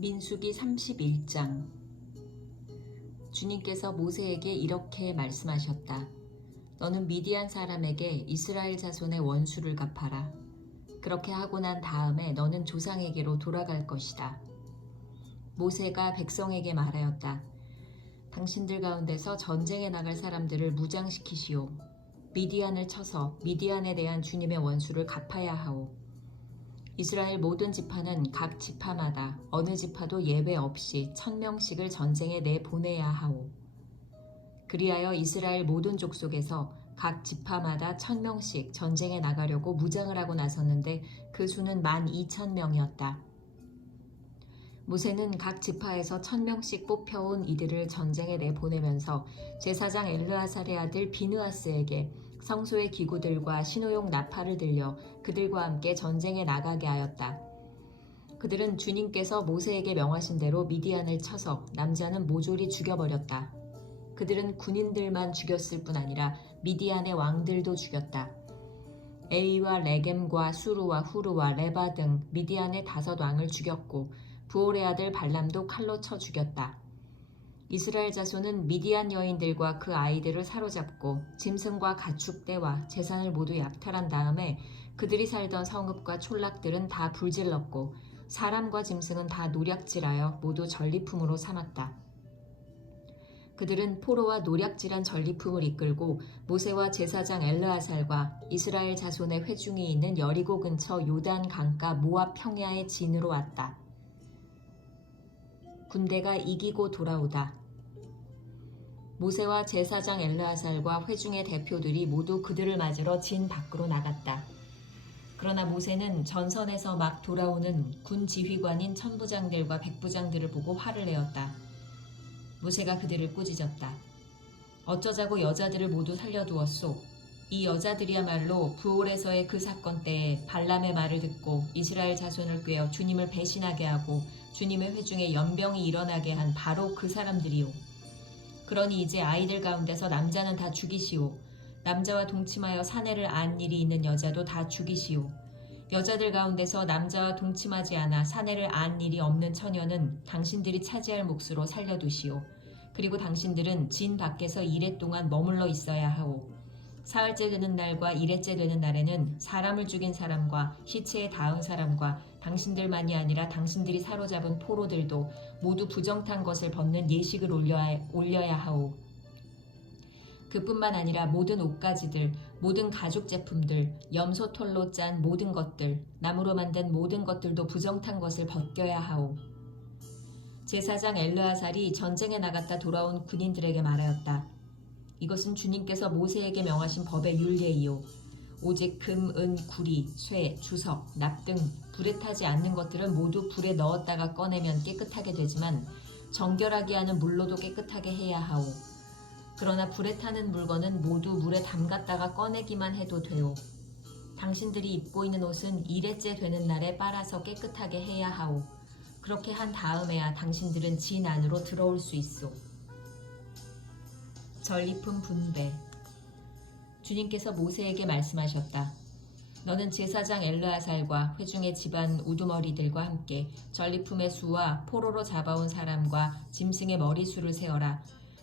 민수기 31장. 주님께서 모세에게 이렇게 말씀하셨다. 너는 미디안 사람에게 이스라엘 자손의 원수를 갚아라. 그렇게 하고 난 다음에 너는 조상에게로 돌아갈 것이다. 모세가 백성에게 말하였다. 당신들 가운데서 전쟁에 나갈 사람들을 무장시키시오. 미디안을 쳐서 미디안에 대한 주님의 원수를 갚아야 하오. 이스라엘 모든 지파는 각 지파마다 어느 지파도 예외 없이 1000명씩을 전쟁에 내보내야 하오. 그리하여 이스라엘 모든 족속에서 각 지파마다 1000명씩 전쟁에 나가려고 무장을 하고 나섰는데 그 수는 12000명이었다. 모세는 각 지파에서 1000명씩 뽑혀온 이들을 전쟁에 내보내면서 제사장 엘르아살의 아들 비느하스에게 성소의 기구들과 신호용 나팔을 들려 그들과 함께 전쟁에 나가게 하였다. 그들은 주님께서 모세에게 명하신 대로 미디안을 쳐서 남자는 모조리 죽여버렸다. 그들은 군인들만 죽였을 뿐 아니라 미디안의 왕들도 죽였다. 에이와 레겜과 수루와 후루와 레바 등 미디안의 5왕을 죽였고 부올의 아들 발람도 칼로 쳐 죽였다. 이스라엘 자손은 미디안 여인들과 그 아이들을 사로잡고 짐승과 가축대와 재산을 모두 약탈한 다음에 그들이 살던 성읍과 촌락들은 다 불질렀고 사람과 짐승은 다 노략질하여 모두 전리품으로 삼았다. 그들은 포로와 노략질한 전리품을 이끌고 모세와 제사장 엘르아살과 이스라엘 자손의 회중이 있는 여리고 근처 요단 강가 모압 평야의 진으로 왔다. 군대가 이기고 돌아오다. 모세와 제사장 엘르아살과 회중의 대표들이 모두 그들을 맞으러 진 밖으로 나갔다. 그러나 모세는 전선에서 막 돌아오는 군 지휘관인 천부장들과 백부장들을 보고 화를 내었다. 모세가 그들을 꾸짖었다. 어쩌자고 여자들을 모두 살려두었소. 이 여자들이야말로 부올에서의 그 사건 때에 발람의 말을 듣고 이스라엘 자손을 꾀어 주님을 배신하게 하고 주님의 회중에 연병이 일어나게 한 바로 그 사람들이요. 그러니 이제 아이들 가운데서 남자는 다 죽이시오. 남자와 동침하여 사내를 안 일이 있는 여자도 다 죽이시오. 여자들 가운데서 남자와 동침하지 않아 사내를 안 일이 없는 처녀는 당신들이 차지할 몫으로 살려두시오. 그리고 당신들은 진 밖에서 이레 동안 머물러 있어야 하오. 사흘째 되는 날과 이레째 되는 날에는 사람을 죽인 사람과 시체에 닿은 사람과 당신들만이 아니라 당신들이 사로잡은 포로들도 모두 부정탄 것을 벗는 예식을 올려야 하오. 그뿐만 아니라 모든 옷가지들, 모든 가죽 제품들, 염소 털로 짠 모든 것들, 나무로 만든 모든 것들도 부정탄 것을 벗겨야 하오. 제사장 엘르아살이 전쟁에 나갔다 돌아온 군인들에게 말하였다. 이것은 주님께서 모세에게 명하신 법의 율례이요. 오직 금, 은, 구리, 쇠, 주석, 납 등 불에 타지 않는 것들은 모두 불에 넣었다가 꺼내면 깨끗하게 되지만 정결하게 하는 물로도 깨끗하게 해야 하오. 그러나 불에 타는 물건은 모두 물에 담갔다가 꺼내기만 해도 되오. 당신들이 입고 있는 옷은 이레째 되는 날에 빨아서 깨끗하게 해야 하오. 그렇게 한 다음에야 당신들은 진 안으로 들어올 수 있소. 전리품 분배. 주님께서 모세에게 말씀하셨다. 너는 제사장 엘르아살과 회중의 집안 우두머리들과 함께 전리품의 수와 포로로 잡아온 사람과 짐승의 머리수를 세어라.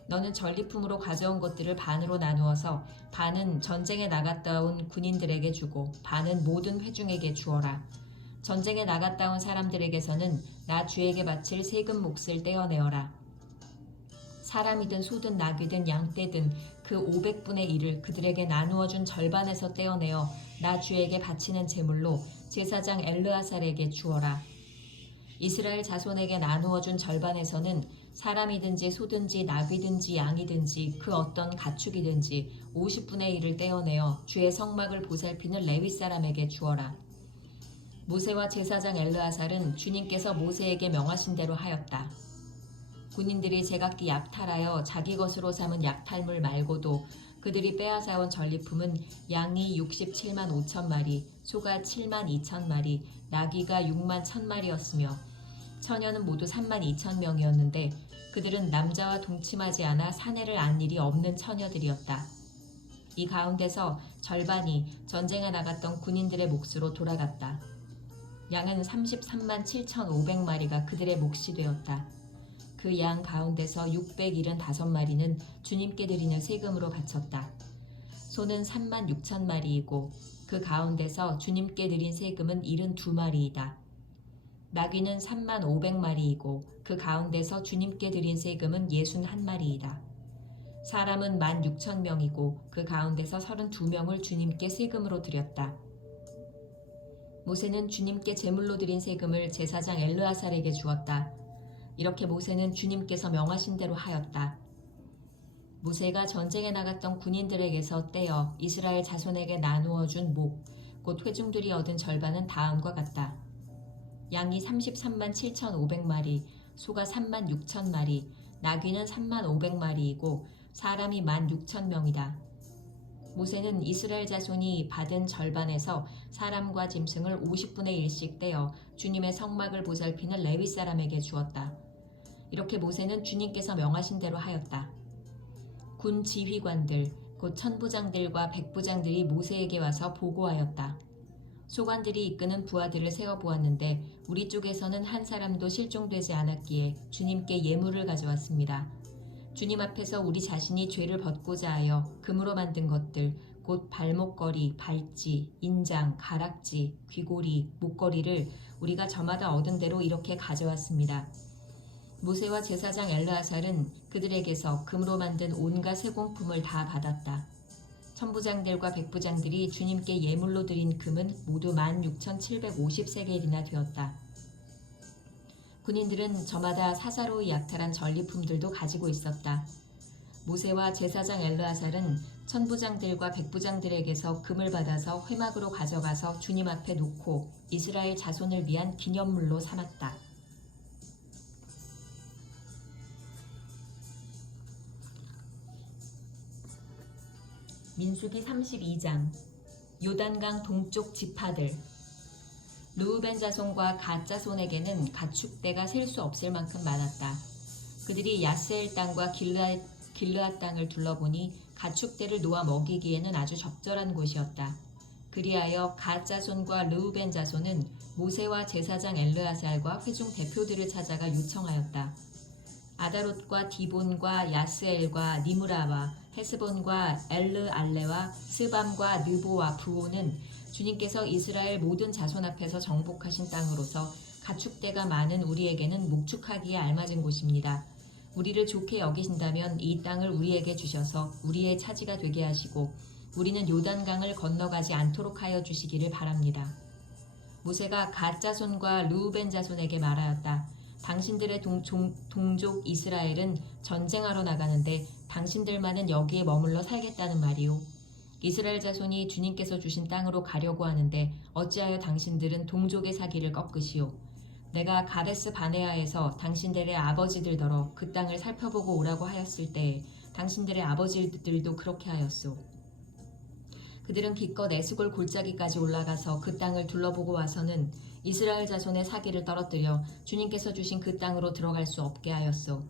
너는 전리품으로 가져온 것들을 반으로 나누어서 반은 전쟁에 나갔다 온 군인들에게 주고 반은 모든 회중에게 주어라. 전쟁에 나갔다 온 사람들에게서는 나 주에게 바칠 세금 몫을 떼어내어라. 사람이든 소든 낙이든 양떼든 그 500분의 1을 그들에게 나누어준 절반에서 떼어내어 나 주에게 바치는 제물로 제사장 엘르아살에게 주어라. 이스라엘 자손에게 나누어준 절반에서는 사람이든지 소든지 낙이든지 양이든지 그 어떤 가축이든지 50분의 1을 떼어내어 주의 성막을 보살피는 레위 사람에게 주어라. 모세와 제사장 엘르아살은 주님께서 모세에게 명하신 대로 하였다. 군인들이 제각기 약탈하여 자기 것으로 삼은 약탈물 말고도 그들이 빼앗아온 전리품은 양이 67만 5천 마리, 소가 7만 2천 마리, 나귀가 6만 1천 마리였으며 처녀는 모두 3만 2천 명이었는데 그들은 남자와 동침하지 않아 사내를 안 일이 없는 처녀들이었다. 이 가운데서 절반이 전쟁에 나갔던 군인들의 몫으로 돌아갔다. 양은 33만 7,500마리가 그들의 몫이 되었다. 그 양 가운데서 675마리는 주님께 드리는 세금으로 바쳤다. 소는 3만 6천 마리이고 그 가운데서 주님께 드린 세금은 72마리이다. 나귀는 3만 500마리이고 그 가운데서 주님께 드린 세금은 61마리이다. 사람은 16,000명이고 그 가운데서 32명을 주님께 세금으로 드렸다. 모세는 주님께 제물로 드린 세금을 제사장 엘르아살에게 주었다. 이렇게 모세는 주님께서 명하신 대로 하였다. 모세가 전쟁에 나갔던 군인들에게서 떼어 이스라엘 자손에게 나누어 준 목, 곧 회중들이 얻은 절반은 다음과 같다. 양이 33만 7,500마리, 소가 3만 6천마리, 나귀는 3만 500마리이고 사람이 16,000명이다. 모세는 이스라엘 자손이 받은 절반에서 사람과 짐승을 50분의 1씩 떼어 주님의 성막을 보살피는 레위 사람에게 주었다. 이렇게 모세는 주님께서 명하신 대로 하였다. 군 지휘관들, 곧 천부장들과 백부장들이 모세에게 와서 보고하였다. 소관들이 이끄는 부하들을 세어보았는데 우리 쪽에서는 한 사람도 실종되지 않았기에 주님께 예물을 가져왔습니다. 주님 앞에서 우리 자신이 죄를 벗고자 하여 금으로 만든 것들, 곧 발목걸이, 발찌, 인장, 가락지, 귀고리, 목걸이를 우리가 저마다 얻은 대로 이렇게 가져왔습니다. 모세와 제사장 엘르아살은 그들에게서 금으로 만든 온갖 세공품을 다 받았다. 천부장들과 백부장들이 주님께 예물로 드린 금은 모두 16,750세겔이나 되었다. 군인들은 저마다 사사로이 약탈한 전리품들도 가지고 있었다. 모세와 제사장 엘르아살은 천부장들과 백부장들에게서 금을 받아서 회막으로 가져가서 주님 앞에 놓고 이스라엘 자손을 위한 기념물로 삼았다. 민수기 32장. 요단강 동쪽 지파들. 르우벤 자손과 갓 자손에게는 가축대가 셀 수 없을 만큼 많았다. 그들이 야스엘 땅과 길르앗 땅을 둘러보니 가축대를 놓아 먹이기에는 아주 적절한 곳이었다. 그리하여 갓 자손과 르우벤 자손은 모세와 제사장 엘르아살과 회중 대표들을 찾아가 요청하였다. 아다롯과 디본과 야스엘과 니므라와 헤스본과 엘르알레와 스밤과 느보와 부오는 주님께서 이스라엘 모든 자손 앞에서 정복하신 땅으로서 가축대가 많은 우리에게는 목축하기에 알맞은 곳입니다. 우리를 좋게 여기신다면 이 땅을 우리에게 주셔서 우리의 차지가 되게 하시고 우리는 요단강을 건너가지 않도록 하여 주시기를 바랍니다. 모세가 갓 자손과 르우벤 자손에게 말하였다. 당신들의 동족 이스라엘은 전쟁하러 나가는데 당신들만은 여기에 머물러 살겠다는 말이오. 이스라엘 자손이 주님께서 주신 땅으로 가려고 하는데 어찌하여 당신들은 동족의 사기를 꺾으시오. 내가 가데스 바네아에서 당신들의 아버지들더러 그 땅을 살펴보고 오라고 하였을 때에 당신들의 아버지들도 그렇게 하였소. 그들은 기껏 에스골 골짜기까지 올라가서 그 땅을 둘러보고 와서는 이스라엘 자손의 사기를 떨어뜨려 주님께서 주신 그 땅으로 들어갈 수 없게 하였소.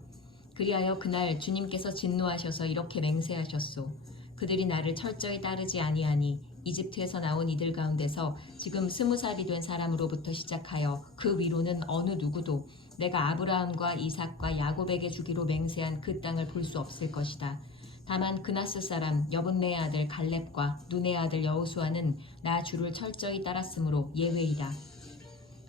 그리하여 그날 주님께서 진노하셔서 이렇게 맹세하셨소. 그들이 나를 철저히 따르지 아니하니 이집트에서 나온 이들 가운데서 지금 20살이 된 사람으로부터 시작하여 그 위로는 어느 누구도 내가 아브라함과 이삭과 야곱에게 주기로 맹세한 그 땅을 볼 수 없을 것이다. 다만 그나스 사람 여분네의 아들 갈렙과 눈의 아들 여호수아는 나 주를 철저히 따랐으므로 예외이다.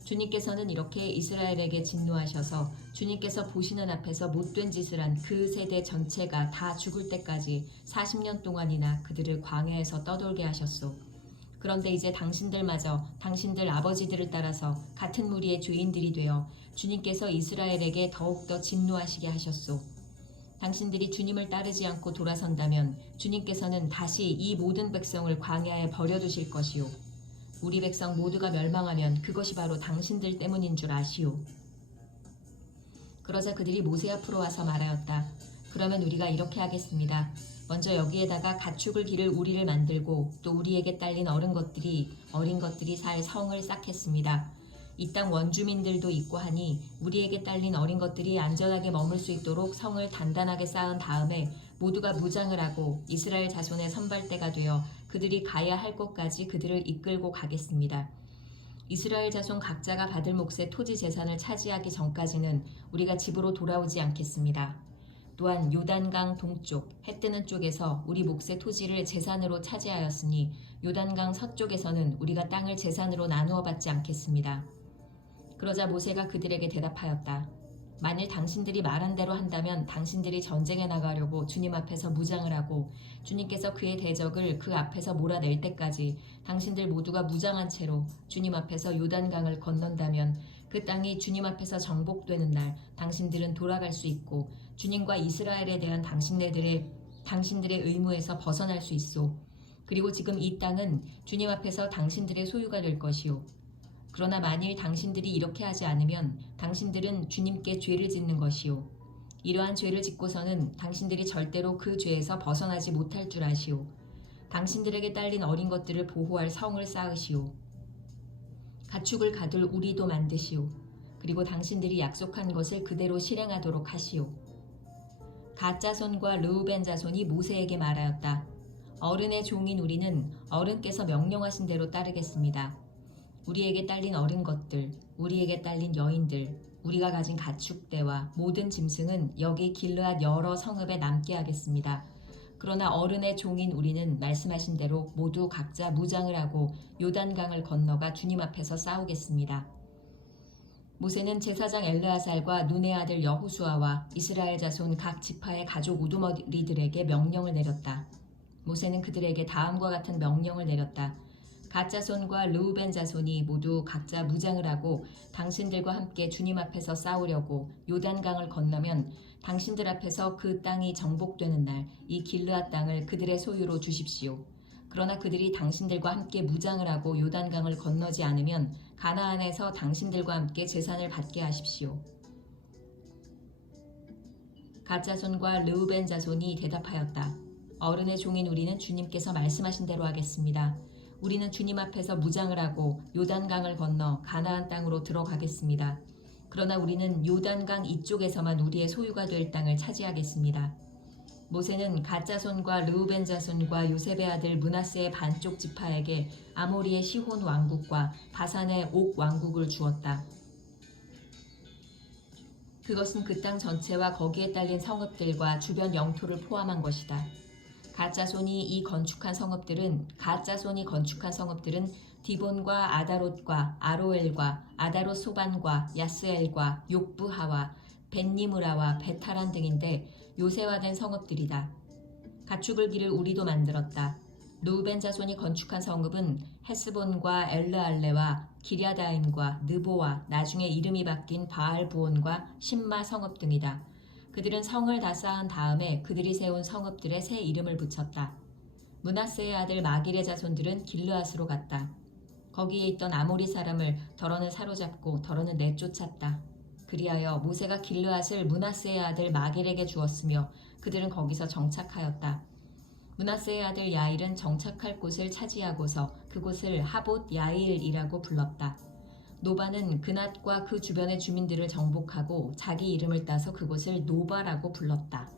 주님께서는 이렇게 이스라엘에게 진노하셔서 주님께서 보시는 앞에서 못된 짓을 한 그 세대 전체가 다 죽을 때까지 40년 동안이나 그들을 광야에서 떠돌게 하셨소. 그런데 이제 당신들마저 당신들 아버지들을 따라서 같은 무리의 죄인들이 되어 주님께서 이스라엘에게 더욱더 진노하시게 하셨소. 당신들이 주님을 따르지 않고 돌아선다면 주님께서는 다시 이 모든 백성을 광야에 버려두실 것이요. 우리 백성 모두가 멸망하면 그것이 바로 당신들 때문인 줄 아시오. 그러자 그들이 모세 앞으로 와서 말하였다. 그러면 우리가 이렇게 하겠습니다. 먼저 여기에다가 가축을 기를 우리를 만들고 또 우리에게 딸린 어린 것들이 살 성을 쌓겠습니다. 이 땅 원주민들도 있고 하니 우리에게 딸린 어린 것들이 안전하게 머물 수 있도록 성을 단단하게 쌓은 다음에 모두가 무장을 하고 이스라엘 자손의 선발대가 되어 그들이 가야 할 곳까지 그들을 이끌고 가겠습니다. 이스라엘 자손 각자가 받을 몫의 토지 재산을 차지하기 전까지는 우리가 집으로 돌아오지 않겠습니다. 또한 요단강 동쪽 해 뜨는 쪽에서 우리 몫의 토지를 재산으로 차지하였으니 요단강 서쪽에서는 우리가 땅을 재산으로 나누어 받지 않겠습니다. 그러자 모세가 그들에게 대답하였다. 만일 당신들이 말한 대로 한다면 당신들이 전쟁에 나가려고 주님 앞에서 무장을 하고 주님께서 그의 대적을 그 앞에서 몰아낼 때까지 당신들 모두가 무장한 채로 주님 앞에서 요단강을 건넌다면 그 땅이 주님 앞에서 정복되는 날 당신들은 돌아갈 수 있고 주님과 이스라엘에 대한 당신들의 의무에서 벗어날 수 있소. 그리고 지금 이 땅은 주님 앞에서 당신들의 소유가 될 것이요. 그러나 만일 당신들이 이렇게 하지 않으면 당신들은 주님께 죄를 짓는 것이요. 이러한 죄를 짓고서는 당신들이 절대로 그 죄에서 벗어나지 못할 줄 아시오. 당신들에게 딸린 어린 것들을 보호할 성을 쌓으시오. 가축을 가둘 우리도 만드시오. 그리고 당신들이 약속한 것을 그대로 실행하도록 하시오. 갓 자손과 르우벤 자손이 모세에게 말하였다. 어른의 종인 우리는 어른께서 명령하신 대로 따르겠습니다. 우리에게 딸린 어린 것들, 우리에게 딸린 여인들, 우리가 가진 가축대와 모든 짐승은 여기 길르앗 여러 성읍에 남게 하겠습니다. 그러나 어른의 종인 우리는 말씀하신 대로 모두 각자 무장을 하고 요단강을 건너가 주님 앞에서 싸우겠습니다. 모세는 제사장 엘르아살과 눈의 아들 여호수아와 이스라엘 자손 각 지파의 가족 우두머리들에게 명령을 내렸다. 모세는 그들에게 다음과 같은 명령을 내렸다. 갓 자손과 르우벤 자손이 모두 각자 무장을 하고 당신들과 함께 주님 앞에서 싸우려고 요단강을 건너면 당신들 앞에서 그 땅이 정복되는 날 이 길르앗 땅을 그들의 소유로 주십시오. 그러나 그들이 당신들과 함께 무장을 하고 요단강을 건너지 않으면 가나안에서 당신들과 함께 재산을 받게 하십시오. 갓 자손과 르우벤 자손이 대답하였다. 어른의 종인 우리는 주님께서 말씀하신 대로 하겠습니다. 우리는 주님 앞에서 무장을 하고 요단강을 건너 가나안 땅으로 들어가겠습니다. 그러나 우리는 요단강 이쪽에서만 우리의 소유가 될 땅을 차지하겠습니다. 모세는 갓 자손과 르우벤 자손과 요셉의 아들 므낫세의 반쪽 지파에게 아모리의 시혼 왕국과 바산의 옥 왕국을 주었다. 그것은 그 땅 전체와 거기에 딸린 성읍들과 주변 영토를 포함한 것이다. 갓 자손이 건축한 성읍들은 디본과 아다롯과 아로엘과 아다롯 소반과 야스엘과 욕부하와 벳니무라와 베타란 등인데 요새화된 성읍들이다. 가축을 기를 우리도 만들었다. 르우벤 자손이 건축한 성읍은 헤스본과 엘르알레와 기랴다임과 느보와 나중에 이름이 바뀐 바알부온과 심마 성읍 등이다. 그들은 성을 다 쌓은 다음에 그들이 세운 성읍들의 새 이름을 붙였다. 므낫세의 아들 마길의 자손들은 길르앗으로 갔다. 거기에 있던 아모리 사람을 더러는 사로잡고 더러는 내쫓았다. 그리하여 모세가 길르앗을 므낫세의 아들 마길에게 주었으며 그들은 거기서 정착하였다. 므낫세의 아들 야일은 정착할 곳을 차지하고서 그곳을 하봇 야일이라고 불렀다. 노바는 그낫과 그 주변의 주민들을 정복하고 자기 이름을 따서 그곳을 노바라고 불렀다.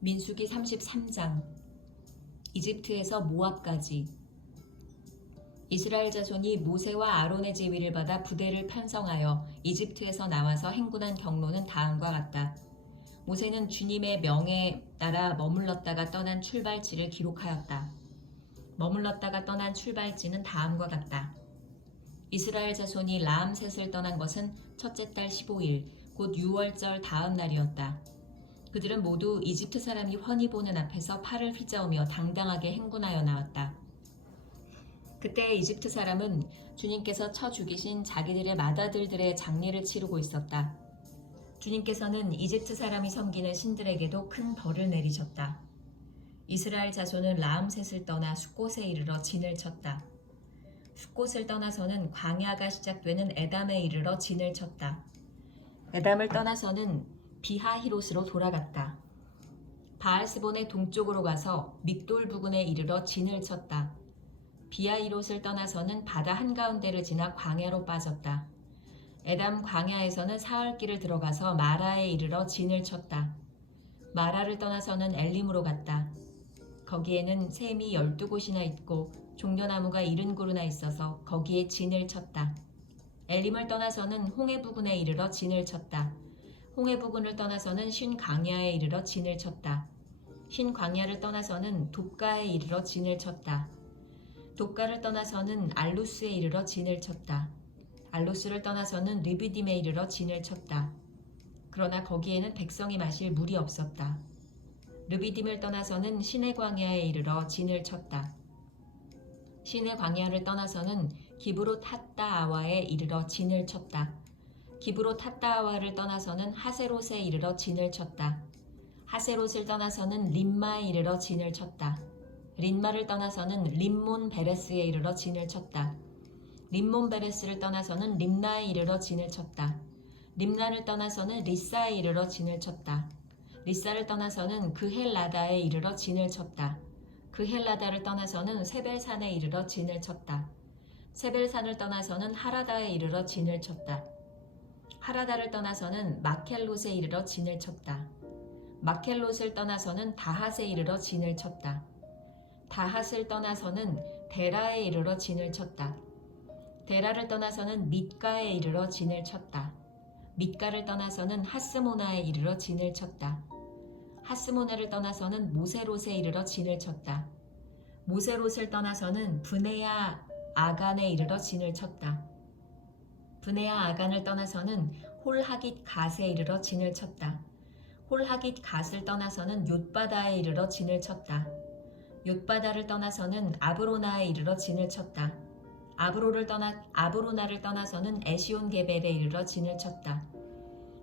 민수기 33장. 이집트에서 모압까지. 이스라엘 자손이 모세와 아론의 지위를 받아 부대를 편성하여 이집트에서 나와서 행군한 경로는 다음과 같다. 모세는 주님의 명에 따라 머물렀다가 떠난 출발지를 기록하였다. 머물렀다가 떠난 출발지는 다음과 같다. 이스라엘 자손이 라암셋을 떠난 것은 첫째 달 15일, 곧 6월절 다음 날이었다. 그들은 모두 이집트 사람이 훤히 보는 앞에서 팔을 휘저으며 당당하게 행군하여 나왔다. 그때 이집트 사람은 주님께서 쳐 죽이신 자기들의 맏아들들의 장례를 치르고 있었다. 주님께서는 이집트 사람이 섬기는 신들에게도 큰 벌을 내리셨다. 이스라엘 자손은 라암셋을 떠나 숫곳에 이르러 진을 쳤다. 숫곳을 떠나서는 광야가 시작되는 에담에 이르러 진을 쳤다. 에담을 떠나서는 비하히롯으로 돌아갔다. 바알스본의 동쪽으로 가서 믹돌 부근에 이르러 진을 쳤다. 비하히롯을 떠나서는 바다 한가운데를 지나 광야로 빠졌다. 에담 광야에서는 사흘길을 들어가서 마라에 이르러 진을 쳤다. 마라를 떠나서는 엘림으로 갔다. 거기에는 샘이 12곳이나 있고 종려나무가 70그루나 있어서 거기에 진을 쳤다. 엘림을 떠나서는 홍해 부근에 이르러 진을 쳤다. 홍해 부근을 떠나서는 신 광야에 이르러 진을 쳤다. 신 광야를 떠나서는 돕가에 이르러 진을 쳤다. 돕가를 떠나서는 알루스에 이르러 진을 쳤다. 알루스를 떠나서는 르비딤에 이르러 진을 쳤다. 그러나 거기에는 백성이 마실 물이 없었다. 르비딤을 떠나서는 신의 광야에 이르러 진을 쳤다. 신의 광야를 떠나서는 기브롯 핫다아와에 이르러 진을 쳤다. 기브롯 핫다아와를 떠나서는 하세롯에 이르러 진을 쳤다. 하세롯을 떠나서는 림마에 이르러 진을 쳤다. 림마를 떠나서는 림몬 베레스에 이르러 진을 쳤다. 림몬 베레스를 떠나서는 림나에 이르러 진을 쳤다. 림나를 떠나서는 리사에 이르러 진을 쳤다. 리사를 떠나서는 그헬라다에 이르러 진을 쳤다. 그헬라다를 떠나서는 세벨산에 이르러 진을 쳤다. 세벨산을 떠나서는 하라다에 이르러 진을 쳤다. 하라다를 떠나서는 마켈롯에 이르러 진을 쳤다. 마켈롯을 떠나서는 다핫에 이르러 진을 쳤다. 다핫을 떠나서는 데라에 이르러 진을 쳤다. 데라를 떠나서는 mit가에 이르러 진을 쳤다. mit가를 떠나서는 하스모나에 이르러 진을 쳤다. 하스모나를 떠나서는 모세롯에 이르러 진을 쳤다. 모세롯을 떠나서는 브네야 아간에 이르러 진을 쳤다. 브네야 아간을 떠나서는 홀하깃 갓에 이르러 진을 쳤다. 홀하깃 갓을 떠나서는 욤바다에 이르러 진을 쳤다. 욤바다를 떠나서는 아브로나에 이르러 진을 쳤다. 아브로나를 떠나서는 에시온게벨에 이르러 진을 쳤다.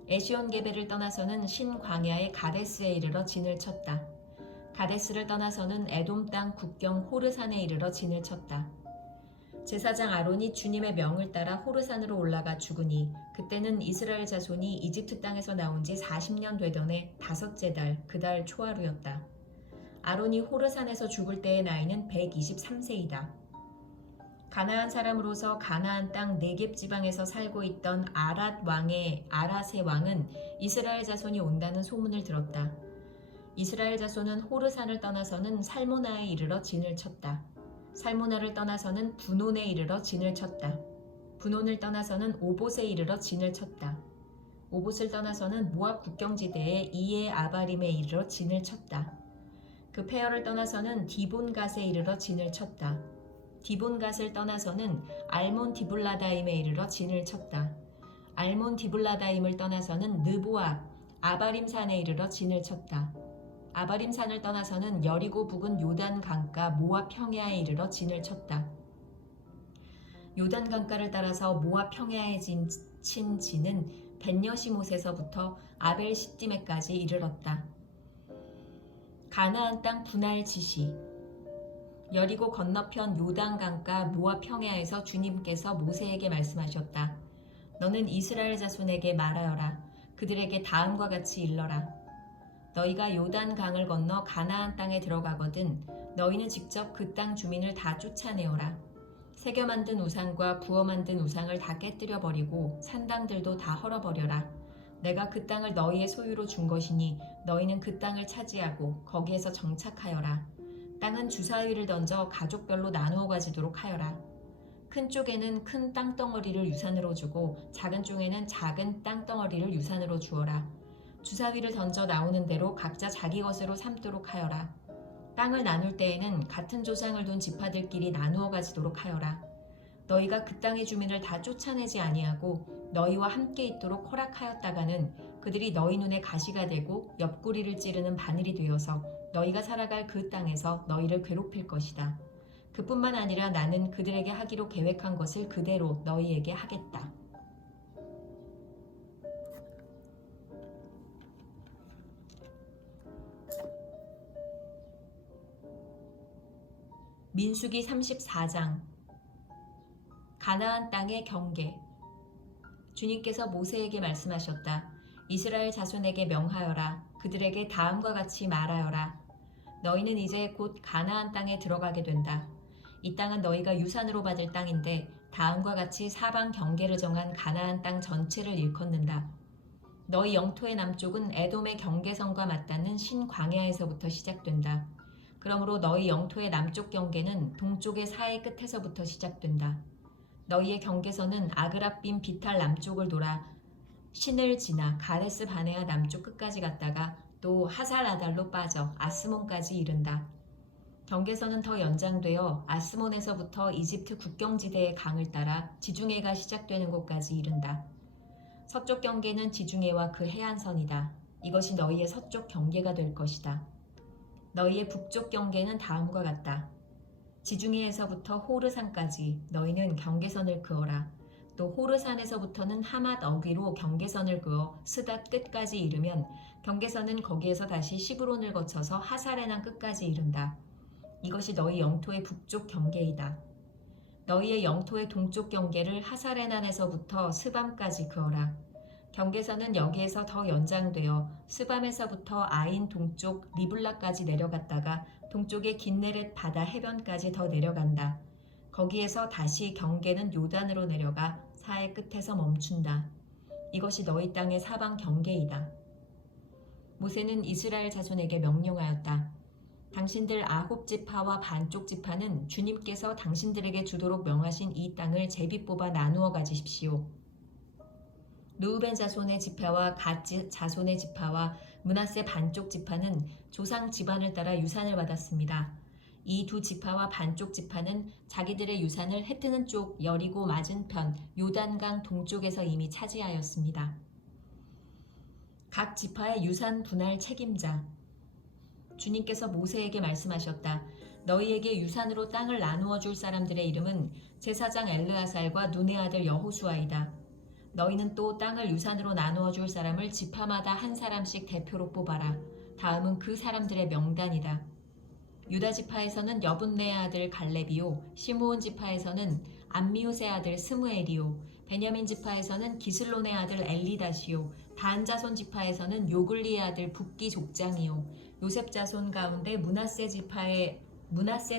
에시온게벨을 떠나서는 신광야의 가데스에 이르러 진을 쳤다. 가데스를 떠나서는 에돔 땅 국경 호르산에 이르러 진을 쳤다. 제사장 아론이 주님의 명을 따라 호르산으로 올라가 죽으니 그때는 이스라엘 자손이 이집트 땅에서 나온 지 40년 되던 해 5째 달 그 달 초하루였다. 아론이 호르산에서 죽을 때의 나이는 123세이다. 가나안 사람으로서 가나안 땅 네겝 지방에서 살고 있던 아랏의 왕은 이스라엘 자손이 온다는 소문을 들었다. 이스라엘 자손은 호르산을 떠나서는 살모나에 이르러 진을 쳤다. 살모나를 떠나서는 분온에 이르러 진을 쳤다. 분온을 떠나서는 오봇에 이르러 진을 쳤다. 오봇을 떠나서는 모압 국경지대의 이에 아바림에 이르러 진을 쳤다. 그 페어를 떠나서는 디본갓에 이르러 진을 쳤다. 디본갓을 떠나서는 알몬 디블라다임에 이르러 진을 쳤다. 알몬 디블라다임을 떠나서는 느보아 아바림산에 이르러 진을 쳤다. 아바림산을 떠나서는 여리고 부근 요단 강가 모압 평야에 이르러 진을 쳤다. 요단 강가를 따라서 모압 평야에 친 진은 벳여시못에서부터 아벨 시띠메까지 이르렀다. 가나안 땅 분할 지시. 여리고 건너편 요단 강가 모압 평야에서 주님께서 모세에게 말씀하셨다. 너는 이스라엘 자손에게 말하여라. 그들에게 다음과 같이 일러라. 너희가 요단 강을 건너 가나안 땅에 들어가거든 너희는 직접 그 땅 주민을 다 쫓아내어라. 새겨 만든 우상과 부어 만든 우상을 다 깨뜨려 버리고 산당들도 다 헐어버려라. 내가 그 땅을 너희의 소유로 준 것이니 너희는 그 땅을 차지하고 거기에서 정착하여라. 땅은 주사위를 던져 가족별로 나누어 가지도록 하여라. 큰 쪽에는 큰 땅덩어리를 유산으로 주고 작은 쪽에는 작은 땅덩어리를 유산으로 주어라. 주사위를 던져 나오는 대로 각자 자기 것으로 삼도록 하여라. 땅을 나눌 때에는 같은 조상을 둔 지파들끼리 나누어 가지도록 하여라. 너희가 그 땅의 주민을 다 쫓아내지 아니하고 너희와 함께 있도록 허락하였다가는 그들이 너희 눈에 가시가 되고 옆구리를 찌르는 바늘이 되어서 너희가 살아갈 그 땅에서 너희를 괴롭힐 것이다. 그뿐만 아니라 나는 그들에게 하기로 계획한 것을 그대로 너희에게 하겠다. 민수기 34장. 가나안 땅의 경계. 주님께서 모세에게 말씀하셨다. 이스라엘 자손에게 명하여라. 그들에게 다음과 같이 말하여라. 너희는 이제 곧 가나안 땅에 들어가게 된다. 이 땅은 너희가 유산으로 받을 땅인데 다음과 같이 사방 경계를 정한 가나안 땅 전체를 일컫는다. 너희 영토의 남쪽은 에돔의 경계선과 맞닿는 신광야에서부터 시작된다. 그러므로 너희 영토의 남쪽 경계는 동쪽의 사해 끝에서부터 시작된다. 너희의 경계선은 아그라빔 비탈 남쪽을 돌아 신을 지나 가데스 바네아 남쪽 끝까지 갔다가 또 하살아달로 빠져 아스몬까지 이른다. 경계선은 더 연장되어 아스몬에서부터 이집트 국경지대의 강을 따라 지중해가 시작되는 곳까지 이른다. 서쪽 경계는 지중해와 그 해안선이다. 이것이 너희의 서쪽 경계가 될 것이다. 너희의 북쪽 경계는 다음과 같다. 지중해에서부터 호르산까지 너희는 경계선을 그어라. 또 호르산에서부터는 하맛 어귀로 경계선을 그어 스닷 끝까지 이르면 경계선은 거기에서 다시 시브론을 거쳐서 하사레난 끝까지 이른다. 이것이 너희 영토의 북쪽 경계이다. 너희의 영토의 동쪽 경계를 하사레난에서부터 스밤까지 그어라. 경계선은 여기에서 더 연장되어 스밤에서부터 아인 동쪽 리블라까지 내려갔다가 동쪽의 긴네렛 바다 해변까지 더 내려간다. 거기에서 다시 경계는 요단으로 내려가 사해 끝에서 멈춘다. 이것이 너희 땅의 사방 경계이다. 모세는 이스라엘 자손에게 명령하였다. 당신들 아홉 지파와 반쪽 지파는 주님께서 당신들에게 주도록 명하신 이 땅을 제비 뽑아 나누어 가지십시오. 르우벤 자손의 지파와 갓 자손의 지파와 므낫세 반쪽 지파는 조상 집안을 따라 유산을 받았습니다. 이 두 지파와 반쪽 지파는 자기들의 유산을 해 뜨는 쪽 여리고 맞은편 요단강 동쪽에서 이미 차지하였습니다. 각 지파의 유산 분할 책임자. 주님께서 모세에게 말씀하셨다. 너희에게 유산으로 땅을 나누어 줄 사람들의 이름은 제사장 엘르아살과 눈의 아들 여호수아이다. 너희는 또 땅을 유산으로 나누어 줄 사람을 지파마다 한 사람씩 대표로 뽑아라. 다음은 그 사람들의 명단이다. 유다 지파에서는 여분네의 아들 갈렙이요, 시므온 지파에서는 암미우스의 아들 스무엘이요, 베냐민 지파에서는 기슬론의 아들 엘리다시요, 단 자손 지파에서는 요글리의 아들 붓기 족장이요, 요셉 자손 가운데 므낫세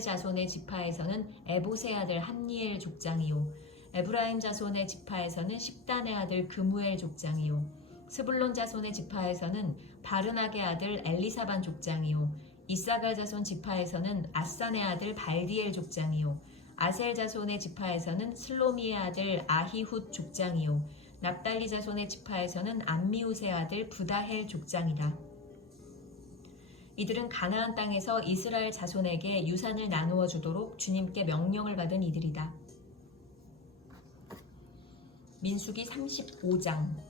자손의 지파에서는 에봇의 아들 함니엘 족장이요, 에브라임 자손의 지파에서는 십단의 아들 그무엘 족장이요, 스불론 자손의 지파에서는 바르낙의 아들 엘리사반 족장이요, 이사갈 자손 지파에서는 아산의 아들 발디엘 족장이요, 아셀 자손의 지파에서는 슬로미의 아들 아히훗 족장이요, 납달리 자손의 지파에서는 암미우스의 아들 부다헬 족장이다. 이들은 가나안 땅에서 이스라엘 자손에게 유산을 나누어 주도록 주님께 명령을 받은 이들이다. 민수기 35장.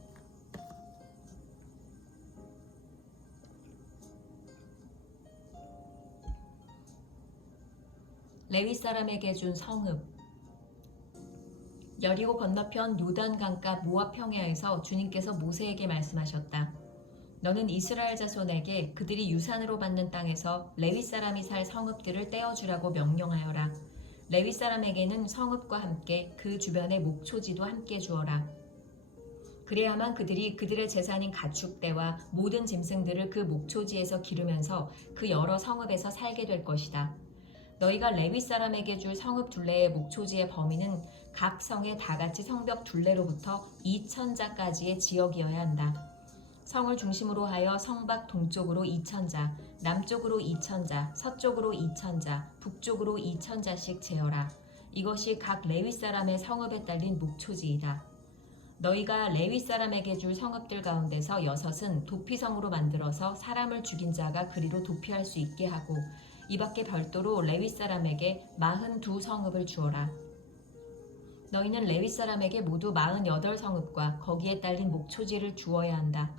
레위 사람에게 준 성읍. 여리고 건너편 요단강가 모압 평야에서 주님께서 모세에게 말씀하셨다. 너는 이스라엘 자손에게 그들이 유산으로 받는 땅에서 레위 사람이 살 성읍들을 떼어주라고 명령하여라. 레위 사람에게는 성읍과 함께 그 주변의 목초지도 함께 주어라. 그래야만 그들이 그들의 재산인 가축대와 모든 짐승들을 그 목초지에서 기르면서 그 여러 성읍에서 살게 될 것이다. 너희가 레위 사람에게 줄 성읍 둘레의 목초지의 범위는 각 성의 다같이 성벽 둘레로부터 2,000자까지의 지역이어야 한다. 성을 중심으로 하여 성 밖 동쪽으로 2,000자, 남쪽으로 2,000자, 서쪽으로 2,000자, 북쪽으로 2,000자씩 재어라. 이것이 각 레위 사람의 성읍에 딸린 목초지이다. 너희가 레위 사람에게 줄 성읍들 가운데서 6은 도피성으로 만들어서 사람을 죽인 자가 그리로 도피할 수 있게 하고 이 밖에 별도로 레위 사람에게 42성읍을 주어라. 너희는 레위 사람에게 모두 48성읍과 거기에 딸린 목초지를 주어야 한다.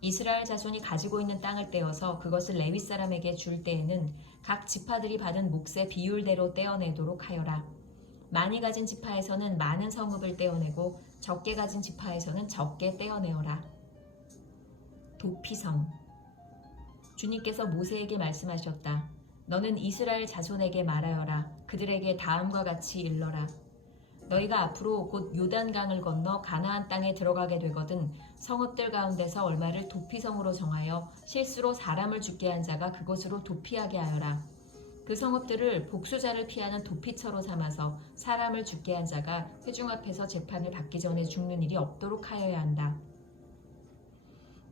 이스라엘 자손이 가지고 있는 땅을 떼어서 그것을 레위 사람에게 줄 때에는 각 지파들이 받은 몫의 비율대로 떼어내도록 하여라. 많이 가진 지파에서는 많은 성읍을 떼어내고 적게 가진 지파에서는 적게 떼어내어라. 도피성. 주님께서 모세에게 말씀하셨다. 너는 이스라엘 자손에게 말하여라. 그들에게 다음과 같이 일러라. 너희가 앞으로 곧 요단강을 건너 가나안 땅에 들어가게 되거든 성읍들 가운데서 얼마를 도피성으로 정하여 실수로 사람을 죽게 한 자가 그곳으로 도피하게 하여라. 그 성읍들을 복수자를 피하는 도피처로 삼아서 사람을 죽게 한 자가 회중 앞에서 재판을 받기 전에 죽는 일이 없도록 하여야 한다.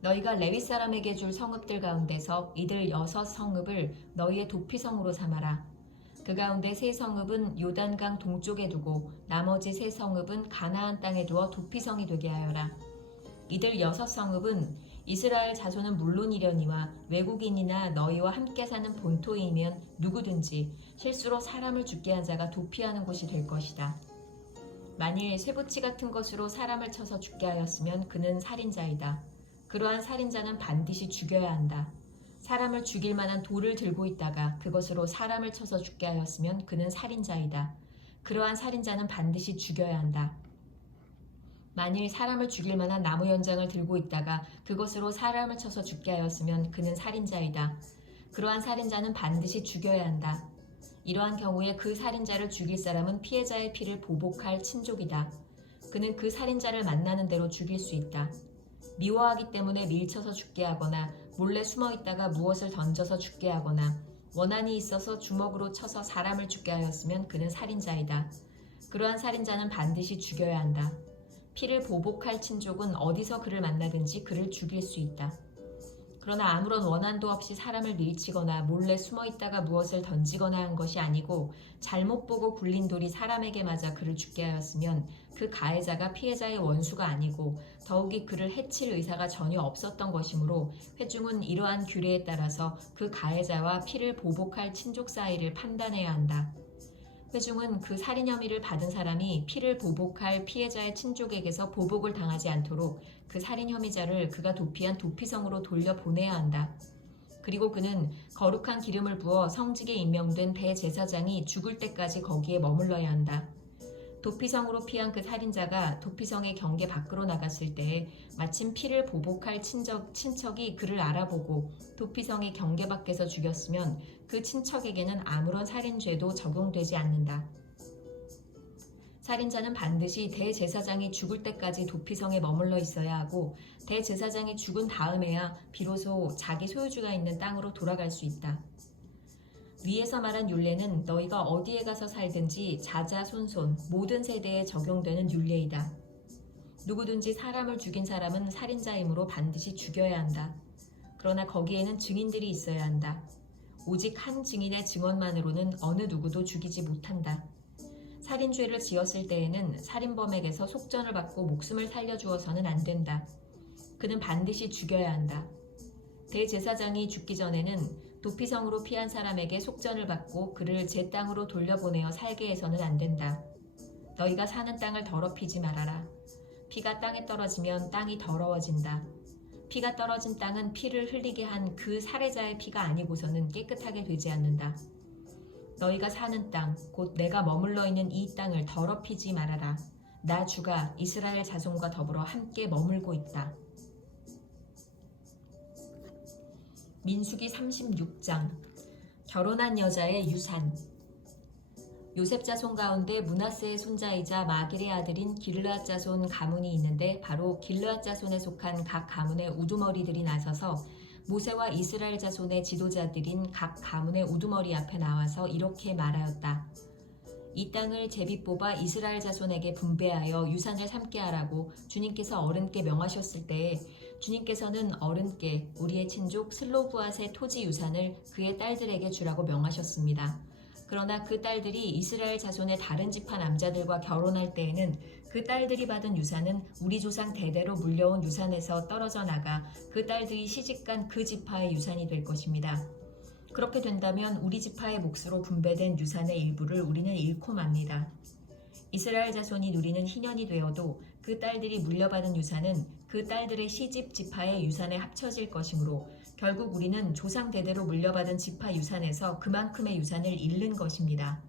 너희가 레위 사람에게 줄 성읍들 가운데서 이들 6성읍을 너희의 도피성으로 삼아라. 그 가운데 3성읍은 요단강 동쪽에 두고 나머지 3성읍은 가나안 땅에 두어 도피성이 되게 하여라. 이들 6성읍은 이스라엘 자손은 물론이려니와 외국인이나 너희와 함께 사는 본토이면 누구든지 실수로 사람을 죽게 한 자가 도피하는 곳이 될 것이다. 만일 쇠붙이 같은 것으로 사람을 쳐서 죽게 하였으면 그는 살인자이다. 그러한 살인자는 반드시 죽여야 한다. 사람을 죽일 만한 돌을 들고 있다가 그것으로 사람을 쳐서 죽게 하였으면 그는 살인자이다. 그러한 살인자는 반드시 죽여야 한다. 만일 사람을 죽일 만한 나무 연장을 들고 있다가 그것으로 사람을 쳐서 죽게 하였으면 그는 살인자이다. 그러한 살인자는 반드시 죽여야 한다. 이러한 경우에 그 살인자를 죽일 사람은 피해자의 피를 보복할 친족이다. 그는 그 살인자를 만나는 대로 죽일 수 있다. 미워하기 때문에 밀쳐서 죽게 하거나 몰래 숨어 있다가 무엇을 던져서 죽게 하거나 원한이 있어서 주먹으로 쳐서 사람을 죽게 하였으면 그는 살인자이다. 그러한 살인자는 반드시 죽여야 한다. 피를 보복할 친족은 어디서 그를 만나든지 그를 죽일 수 있다. 그러나 아무런 원한도 없이 사람을 밀치거나 몰래 숨어 있다가 무엇을 던지거나 한 것이 아니고 잘못 보고 굴린 돌이 사람에게 맞아 그를 죽게 하였으면 그 가해자가 피해자의 원수가 아니고 더욱이 그를 해칠 의사가 전혀 없었던 것이므로 회중은 이러한 규례에 따라서 그 가해자와 피를 보복할 친족 사이를 판단해야 한다. 회중은 그 살인 혐의를 받은 사람이 피를 보복할 피해자의 친족에게서 보복을 당하지 않도록 그 살인 혐의자를 그가 도피한 도피성으로 돌려보내야 한다. 그리고 그는 거룩한 기름을 부어 성직에 임명된 대제사장이 죽을 때까지 거기에 머물러야 한다. 도피성으로 피한 그 살인자가 도피성의 경계 밖으로 나갔을 때에 마침 피를 보복할 친척이 그를 알아보고 도피성의 경계 밖에서 죽였으면 그 친척에게는 아무런 살인죄도 적용되지 않는다. 살인자는 반드시 대제사장이 죽을 때까지 도피성에 머물러 있어야 하고 대제사장이 죽은 다음에야 비로소 자기 소유주가 있는 땅으로 돌아갈 수 있다. 위에서 말한 율례는 너희가 어디에 가서 살든지 자자손손 모든 세대에 적용되는 율례이다. 누구든지 사람을 죽인 사람은 살인자이므로 반드시 죽여야 한다. 그러나 거기에는 증인들이 있어야 한다. 오직 한 증인의 증언만으로는 어느 누구도 죽이지 못한다. 살인죄를 지었을 때에는 살인범에게서 속전을 받고 목숨을 살려주어서는 안 된다. 그는 반드시 죽여야 한다. 대제사장이 죽기 전에는 도피성으로 피한 사람에게 속전을 받고 그를 제 땅으로 돌려보내어 살게 해서는 안 된다. 너희가 사는 땅을 더럽히지 말아라. 피가 땅에 떨어지면 땅이 더러워진다. 피가 떨어진 땅은 피를 흘리게 한 그 살해자의 피가 아니고서는 깨끗하게 되지 않는다. 너희가 사는 땅, 곧 내가 머물러 있는 이 땅을 더럽히지 말아라. 나 주가 이스라엘 자손과 더불어 함께 머물고 있다. 민수기 36장 결혼한 여자의 유산. 요셉 자손 가운데 므낫세의 손자이자 마길의 아들인 길르앗 자손 가문이 있는데 바로 길르앗 자손에 속한 각 가문의 우두머리들이 나서서 모세와 이스라엘 자손의 지도자들인 각 가문의 우두머리 앞에 나와서 이렇게 말하였다. 이 땅을 제비 뽑아 이스라엘 자손에게 분배하여 유산을 삼게 하라고 주님께서 어른께 명하셨을 때에 주님께서는 어른께 우리의 친족 슬로브앗의 토지 유산을 그의 딸들에게 주라고 명하셨습니다. 그러나 그 딸들이 이스라엘 자손의 다른 지파 남자들과 결혼할 때에는 그 딸들이 받은 유산은 우리 조상 대대로 물려온 유산에서 떨어져 나가 그 딸들이 시집간 그 지파의 유산이 될 것입니다. 그렇게 된다면 우리 지파의 몫으로 분배된 유산의 일부를 우리는 잃고 맙니다. 이스라엘 자손이 누리는 희년이 되어도 그 딸들이 물려받은 유산은 그 딸들의 시집 지파의 유산에 합쳐질 것이므로 결국 우리는 조상 대대로 물려받은 지파 유산에서 그만큼의 유산을 잃는 것입니다.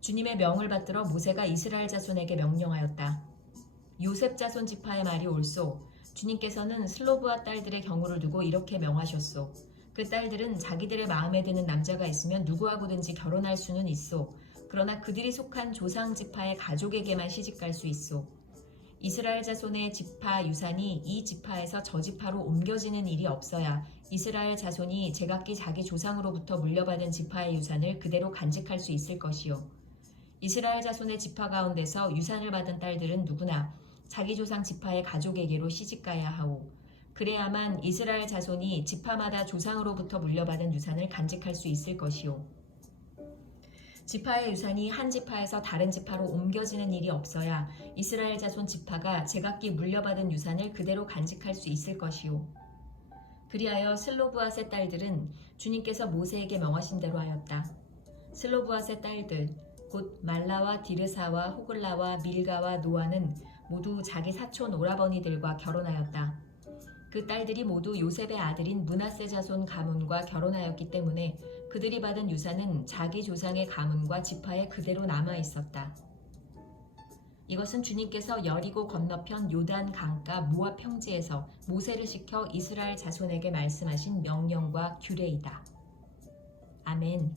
주님의 명을 받들어 모세가 이스라엘 자손에게 명령하였다. 요셉 자손 지파의 말이 옳소. 주님께서는 슬로브앗 딸들의 경우를 두고 이렇게 명하셨소. 그 딸들은 자기들의 마음에 드는 남자가 있으면 누구하고든지 결혼할 수는 있소. 그러나 그들이 속한 조상 지파의 가족에게만 시집갈 수 있소. 이스라엘 자손의 지파 유산이 이 지파에서 저 지파로 옮겨지는 일이 없어야 이스라엘 자손이 제각기 자기 조상으로부터 물려받은 지파의 유산을 그대로 간직할 수 있을 것이요. 이스라엘 자손의 지파 가운데서 유산을 받은 딸들은 누구나 자기 조상 지파의 가족에게로 시집가야 하오. 그래야만 이스라엘 자손이 지파마다 조상으로부터 물려받은 유산을 간직할 수 있을 것이요. 지파의 유산이 한 지파에서 다른 지파로 옮겨지는 일이 없어야 이스라엘 자손 지파가 제각기 물려받은 유산을 그대로 간직할 수 있을 것이요. 그리하여 슬로브앗의 딸들은 주님께서 모세에게 명하신 대로 하였다. 슬로브앗의 딸들 곧 말라와 디르사와 호글라와 밀가와 노아는 모두 자기 사촌 오라버니들과 결혼하였다. 그 딸들이 모두 요셉의 아들인 므낫세 자손 가문과 결혼하였기 때문에 그들이 받은 유산은 자기 조상의 가문과 지파에 그대로 남아 있었다. 이것은 주님께서 여리고 건너편 요단 강가 모압 평지에서 모세를 시켜 이스라엘 자손에게 말씀하신 명령과 규례이다. 아멘.